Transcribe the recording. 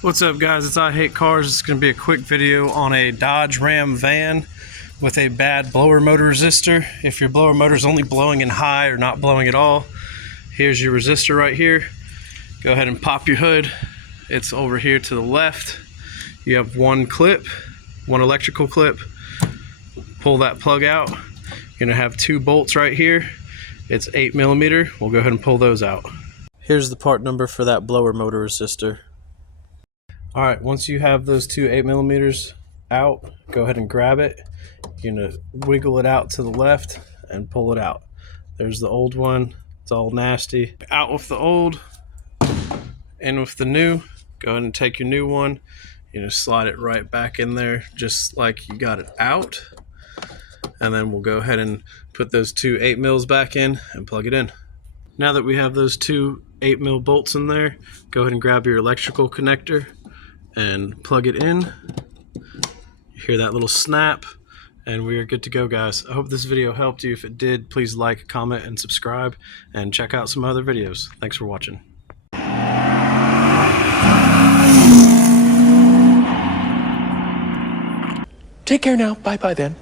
What's up guys, it's I Hate Cars. It's going to be a quick video on a Dodge Ram van with a bad blower motor resistor. If your blower motor is only blowing in high or not blowing at all, here's your resistor right here. Go ahead and pop your hood. It's over here to the left. You have one clip, one electrical clip. Pull that plug out. You're going to have two bolts right here. It's 8mm. We'll go ahead and pull those out. Here's the part number for that blower motor resistor. Alright, once you have those two 8mm out, go ahead and grab it. You're going to wiggle it out to the left and pull it out. There's the old one. It's all nasty. Out with the old, in with the new. Go ahead and take your new one. Slide it right back in there just like you got it out. And then we'll go ahead and put those two 8mm back in and plug it in. Now that we have those two 8mm bolts in there, go ahead and grab your electrical connector and plug it in. You hear that little snap, and we are good to go, guys. I hope this video helped you. If it did, please like, comment, and subscribe, and check out some other videos. Thanks for watching. Take care now. Bye-bye then.